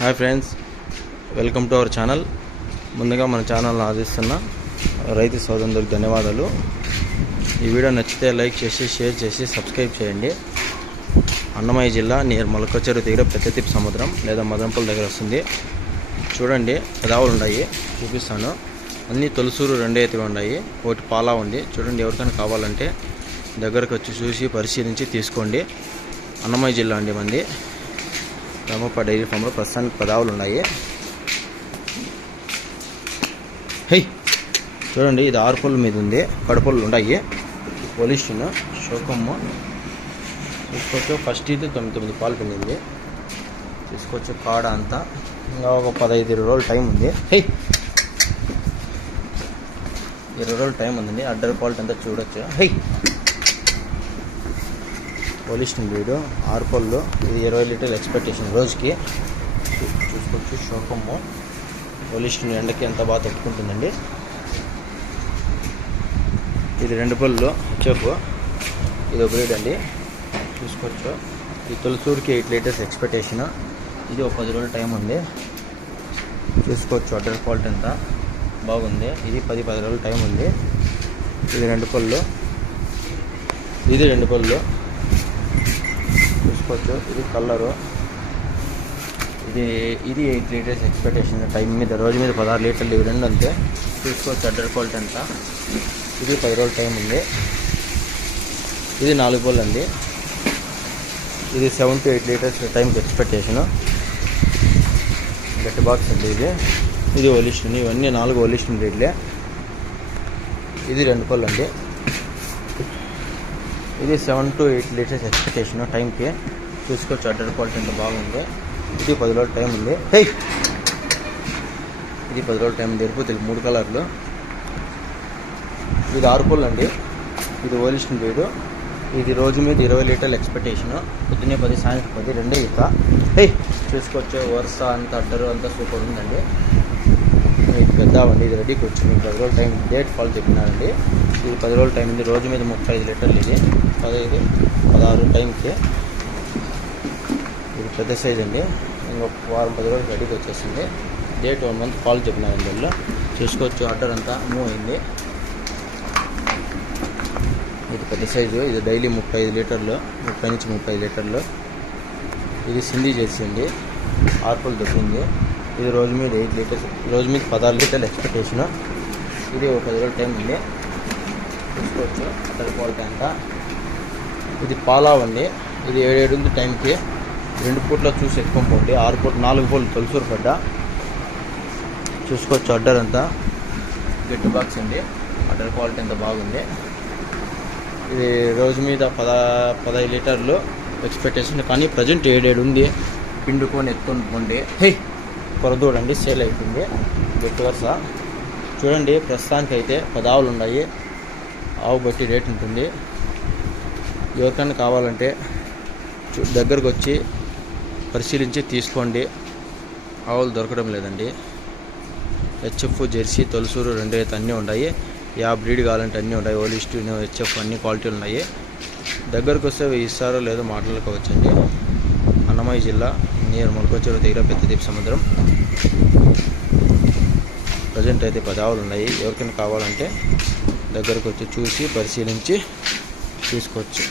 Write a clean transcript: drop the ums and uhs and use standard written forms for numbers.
Hi friends, welcome to our channel. ముందుగా మన ఛానల్ని ఆదరిస్తున్న రైతు సోదరులకు ధన్యవాదాలు. ఈ వీడియో నచ్చితే లైక్ చేసి షేర్ చేసి సబ్స్క్రైబ్ చేయండి. అన్నమయ్య జిల్లా నియర్ మొలకచెరువు దగ్గర పెద్దతిప్ప సముద్రం లేదా మదనపల్లి దగ్గర వస్తుంది. చూడండి, పదావులు ఉన్నాయి, చూపిస్తాను. అన్నీ తొలసూరు రెండే ఎత్తుగా ఉన్నాయి, ఒకటి పాలా ఉంది. చూడండి, ఎవరికైనా కావాలంటే దగ్గరకు వచ్చి చూసి పరిశీలించి తీసుకోండి. అన్నమయ్య జిల్లా అండి మంది. రామప్ప డైరీ ఫామ్లో ప్రస్తుతానికి పదావులు ఉన్నాయి. హై, చూడండి, ఇది 6 పళ్ళు మీద ఉంది, కడుపులు ఉన్నాయి. పొలిషన్ శోకమ్మ తీసుకోవచ్చు. ఫస్ట్ ఇది 9 పాలు పిండింది. తీసుకోవచ్చు. కాడ అంతా ఇంకా ఒక 15-20 రోజులు టైం ఉంది. హై, 20 రోజులు టైం ఉందండి. అడ్డర్ క్వాలిటీ అంతా చూడొచ్చు. హై, పొలిషన్ వీడు 6 పళ్ళు. ఇది 20 లీటర్లు ఎక్స్పెక్టేషన్ రోజుకి. చూసుకోవచ్చు. శోకమ్మ పొలిషన్ ఎండకి ఎంత బాగా తట్టుకుంటుందండి. ఇది 2 పళ్ళు చెప్పు. ఇది ఒక బ్రీడ్ అండి, చూసుకోవచ్చు. ఈ తొలసూరుకి 8 లీటర్స్ ఎక్స్పెక్టేషన్. ఇది ఒక 10 రోజుల టైం ఉంది. చూసుకోవచ్చు. అడ్డర్ క్వాలిటీ అంతా బాగుంది. ఇది 10 రోజుల టైం ఉంది. ఇది 2 పళ్ళు. ఇది 2 పళ్ళు, చూసుకోవచ్చు. ఇది కలరు. ఇది 8 లీటర్స్ ఎక్స్పెక్టేషన్ టైం మీద. రోజు మీద 16 లీటర్లు ఇవి రెండు అంతే. చూసుకోవచ్చు. అడ్డర్ క్వాలిటీ అంతా. ఇది 10 రోజుల టైం ఉంది. ఇది 4 పళ్ళు అండి. ఇది 7 to 8 లీటర్స్ టైంకి ఎక్స్పెక్టేషను. గట్టి బాక్స్ అండి ఇది. ఇది ఒలిషన్. ఇవన్నీ 4 ఒలిషన్ రేట్లే. ఇది 2 పళ్ళు అండి. ఇది 7 to 8 లీటర్స్ ఎక్స్పెక్టేషన్ టైంకి. చూసుకోవచ్చు. అడ్డర్ క్వాలిటీ ఎంత బాగుంది. ఇది 10 రోజుల టైం ఉంది. హై, ఇది 10 రోజుల టైం ఉంది. ఎరుపు తెలుగు 3 కలర్లు. ఇది 6 పళ్ళు అండి. ఇది ఓలిషన్ బ్రీడ్. ఇది రోజు మీద 20 లీటర్ల ఎక్స్పెక్టేషన్. పొద్దున్నే 10, సాయంత్రం 10, రెండే ఈత. హై, చూసుకోవచ్చు. వరుస అంత అడ్డరు అంతా సూపర్ ఉందండి. ఇది పెద్దవండి. ఇది రెడీకి వచ్చి మీకు 10 రోజుల టైం డేట్ ఫాల్ చెప్పినారండి. ఇది 10 రోజుల టైం ఉంది. రోజు మీద 35 లీటర్లు. ఇది 15, 16 టైంకి. ఇది పెద్ద సైజ్ అండి. ఇంకొక వారం 10 రోజులు రెడీకి వచ్చేసింది. డేట్ 1 మంత్ ఫాల్ చెప్పినారండి వీళ్ళు. చూసుకోవచ్చు. అడ్డర్ అంతా మూవ్ అయింది. ఇది పెద్ద సైజు. ఇది డైలీ 35 లీటర్లు, 30 నుంచి 35 లీటర్లు. ఇది సింధీ జెర్సీ అండి. 6 పళ్ళు దొరికింది. ఇది రోజు మీద 8 లీటర్స్, రోజు మీద 16 లీటర్లు ఎక్స్పెక్టేషను. ఇది ఒక 10 రోజుల టైం ఉంది. చూసుకోవచ్చు. అడ్డర్ క్వాలిటీ అంతా. ఇది పాలావ్ అండి. ఇది 7 ఉంది టైంకి. 2 పూట్ల చూసి ఎత్తుకోండి. 6 పూట 4 పూలు తొలసూరు పడ్డ. చూసుకోవచ్చు. అడ్డర్ అంతా గట్టి బాక్స్ అండి. అడ్డర్ క్వాలిటీ అంతా బాగుంది. ఇది రోజు మీద 15 లీటర్లు ఎక్స్పెక్టేషన్. కానీ ప్రజెంట్ 7 ఉంది. పిండుకొని ఎత్తుకొని పోండి. హే, కొరదూడండి, సేల్ అయిపోయింది. గట్టి వరుస. చూడండి, ప్రస్తుతానికి అయితే 10 ఆవులు ఉన్నాయి. ఆవు బట్టి రేట్ ఉంటుంది. ఎవరికైనా కావాలంటే దగ్గరకు వచ్చి పరిశీలించి తీసుకోండి. ఆవులు దొరకడం లేదండి. హెచ్ఎఫ్, జెర్సీ, తొలసూరు రెండే అయితే అన్నీ ఉన్నాయి. యా బ్రీడ్ కావాలంటే అన్నీ ఉన్నాయి. ఓలిస్టు, హెచ్ఎఫ్ అన్ని క్వాలిటీలు ఉన్నాయి. దగ్గరకు వస్తే ఇస్తారో లేదో మాట్లాడుకోవచ్చండి. అన్నమయ్య జిల్లా నియర్ మొలకచెరువు దగ్గర పెద్దతిప్ప సముద్రం. ప్రజెంట్ అయితే 10 ఆవులు ఉన్నాయి. ఎవరికైనా కావాలంటే దగ్గరకు వచ్చి చూసి పరిశీలించి తీసుకోవచ్చు.